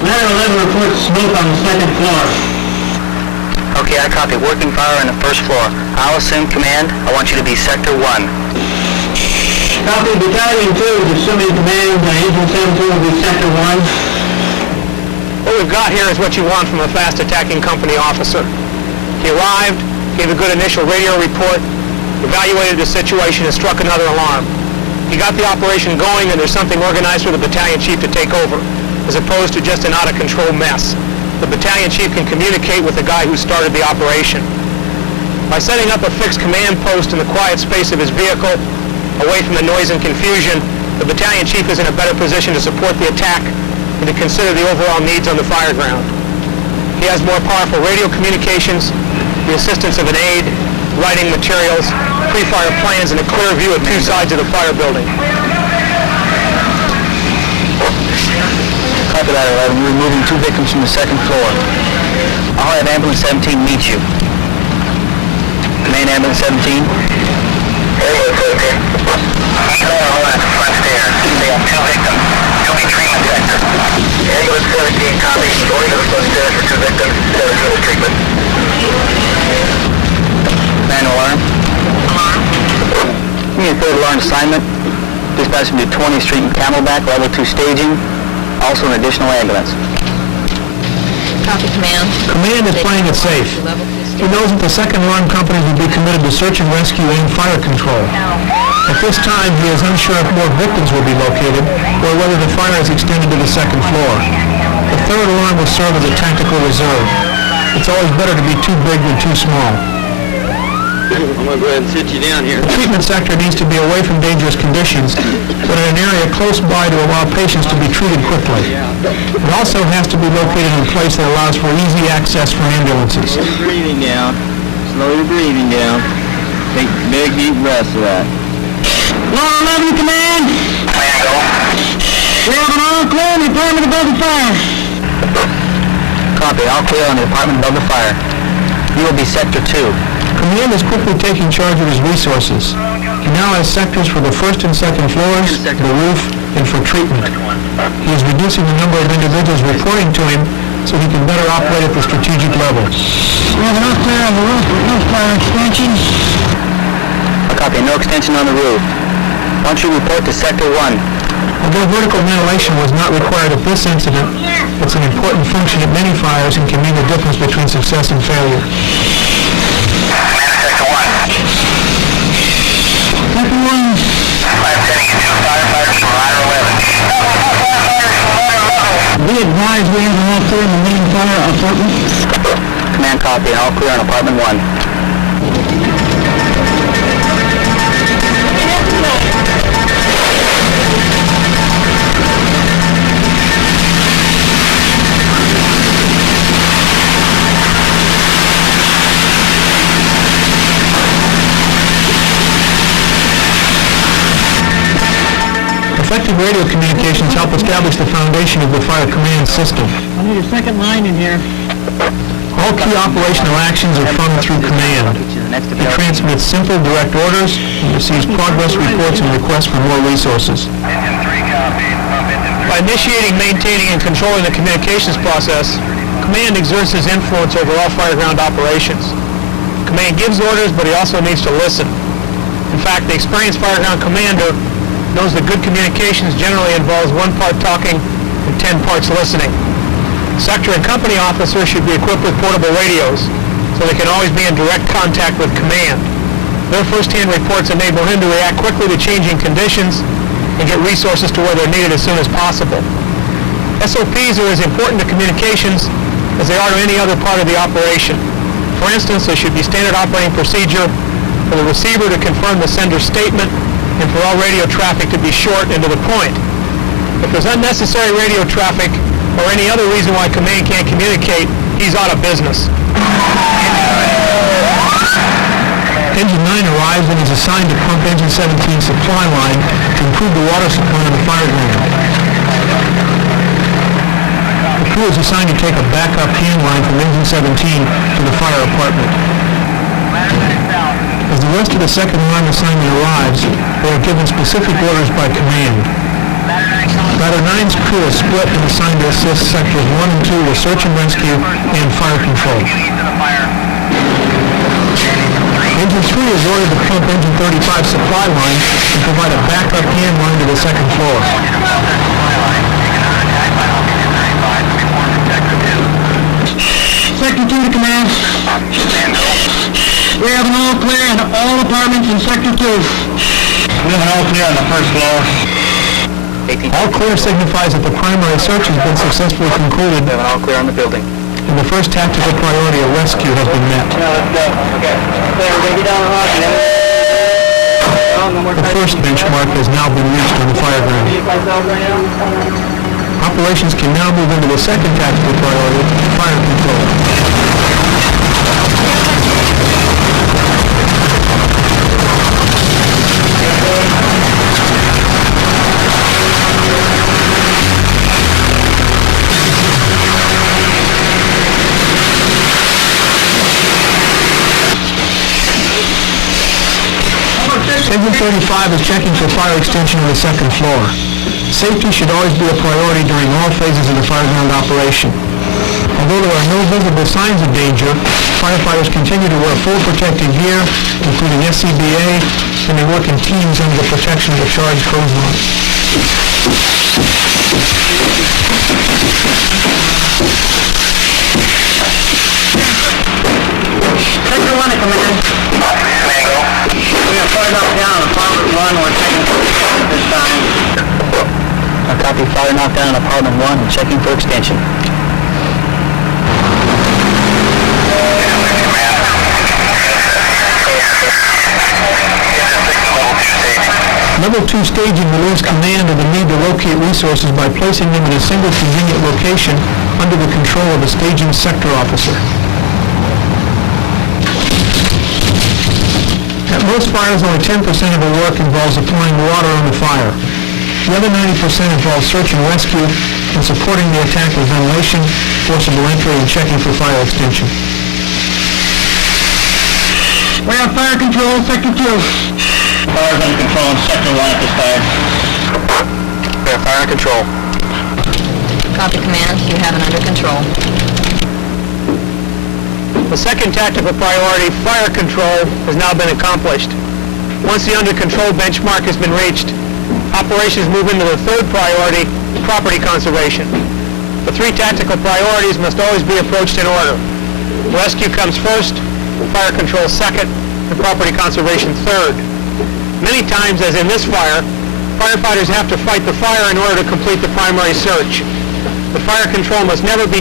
Ladder 11 reports smoke on the second floor. Okay, I copy. Working fire on the first floor. I'll assume command. I want you to be Sector 1. Copy. Battalion 2 is assuming command. Engine 17 will be Sector 1. What we've got here is what you want from a fast attacking company officer. He arrived, gave a good initial radio report, evaluated the situation, and struck another alarm. He got the operation going, and there's something organized for the battalion chief to take over, as opposed to just an out-of-control mess. The battalion chief can communicate with the guy who started the operation. By setting up a fixed command post in the quiet space of his vehicle, away from the noise and confusion, the battalion chief is in a better position to support the attack and to consider the overall needs on the fire ground. He has more powerful radio communications, the assistance of an aide, writing materials, pre-fire plans, and a clear view of two sides of the fire building. Copy that, 11. We're removing 2 victims from the second floor. I'll have Ambulance 17 meet you. Command Ambulance 17. Ambulance 17. Hold on, front stairs. They have 2 victims. You'll be treatment sector. Ambulance 17, copy. Going to the front stairs for 2 victims. 17 treatment. Man alarm. Give me a third alarm assignment. Dispatch to 20th Street and Camelback, level 2 staging. Also an additional ambulance. Copy, command. Command is playing it safe. He knows that the second alarm company will be committed to search and rescue and fire control. At this time, he is unsure if more victims will be located or whether the fire is extended to the second floor. The third alarm will serve as a tactical reserve. It's always better to be too big than too small. I'm going to go ahead and sit you down here. The treatment sector needs to be away from dangerous conditions, but in an area close by to allow patients to be treated quickly. It also has to be located in a place that allows for easy access for ambulances. Slow your breathing down. Slow your breathing down. Take big, deep breaths of that. Law 11 command. Command, go. We have an all clear in the apartment above the fire. Copy. All clear on the apartment above the fire. You will be Sector 2. Command is quickly taking charge of his resources. He now has sectors for the first and second floors, the roof, and for treatment. He is reducing the number of individuals reporting to him so he can better operate at the strategic level. We have an all clear on the roof with no fire extension. I copy. No extension on the roof. Why don't you report to Sector 1? Although vertical ventilation was not required at this incident, it's an important function at many fires and can mean the difference between success and failure. Sector 1. Sector 1. I'm sending you 2 firefighters from Ladder 11. Be advised we have an all clear in the main fire apartment. Command copy. All clear on apartment 1. Effective radio communications help establish the foundation of the fire command system. I need a second line in here. All key operational actions are funneled through command. He transmits simple, direct orders and receives progress reports and requests for more resources. By initiating, maintaining, and controlling the communications process, command exerts his influence over all fireground operations. Command gives orders, but he also needs to listen. In fact, the experienced fireground commander knows that good communications generally involves 1 part talking and 10 parts listening. Sector and company officers should be equipped with portable radios so they can always be in direct contact with command. Their first-hand reports enable him to react quickly to changing conditions and get resources to where they're needed as soon as possible. SOPs are as important to communications as they are to any other part of the operation. For instance, there should be standard operating procedure for the receiver to confirm the sender's statement and for all radio traffic to be short and to the point. If there's unnecessary radio traffic or any other reason why command can't communicate, he's out of business. Engine 9 arrives and is assigned to pump Engine 17's supply line to improve the water supply on the fire ground. The crew is assigned to take a backup hand line from Engine 17 to the fire apartment. As the rest of the second alarm assignment arrives, they are given specific orders by command. Ladder 9's crew is split and assigned to assist sectors 1 and 2 with search and rescue and fire control. Engine 3 is ordered to pump Engine 35 supply line and provide a backup hand line to the second floor. Sector 2 to command. We have an all clear in all apartments in Sector 2. We have an all clear on the first floor. All clear signifies that the primary search has been successfully concluded We have an all clear on the building. and the first tactical priority of rescue has been met. Let's go. Okay. We're going to get down the rock and The first benchmark has now been reached on the fire ground. Operations can now move into the second tactical priority, fire control. Engine 35 is checking for fire extension on the second floor. Safety should always be a priority during all phases of the fire ground operation. Although there are no visible signs of danger, firefighters continue to wear full protective gear, including SCBA, and they work in teams under the protection of a charged hose line. Sector 1 to command. We have fire knockdown on apartment 1. We're taking this time. I copy fire knockdown on apartment 1 and checking for extension. Level 2 staging relieves command of the need to locate resources by placing them in a single convenient location under the control of a staging sector officer. At most fires, only 10% of the work involves applying water on the fire. The other 90% involves search and rescue and supporting the attack with ventilation, forcible entry, and checking for fire extinction. We have fire control, Sector 2. Fire's under control in Sector 1 at this time. We have fire control. Copy, command. You have it under control. The second tactical priority, fire control, has now been accomplished. Once the under control benchmark has been reached, operations move into the third priority, property conservation. The three tactical priorities must always be approached in order. Rescue comes first, fire control second, and property conservation third. Many times, as in this fire, firefighters have to fight the fire in order to complete the primary search. The fire control must never be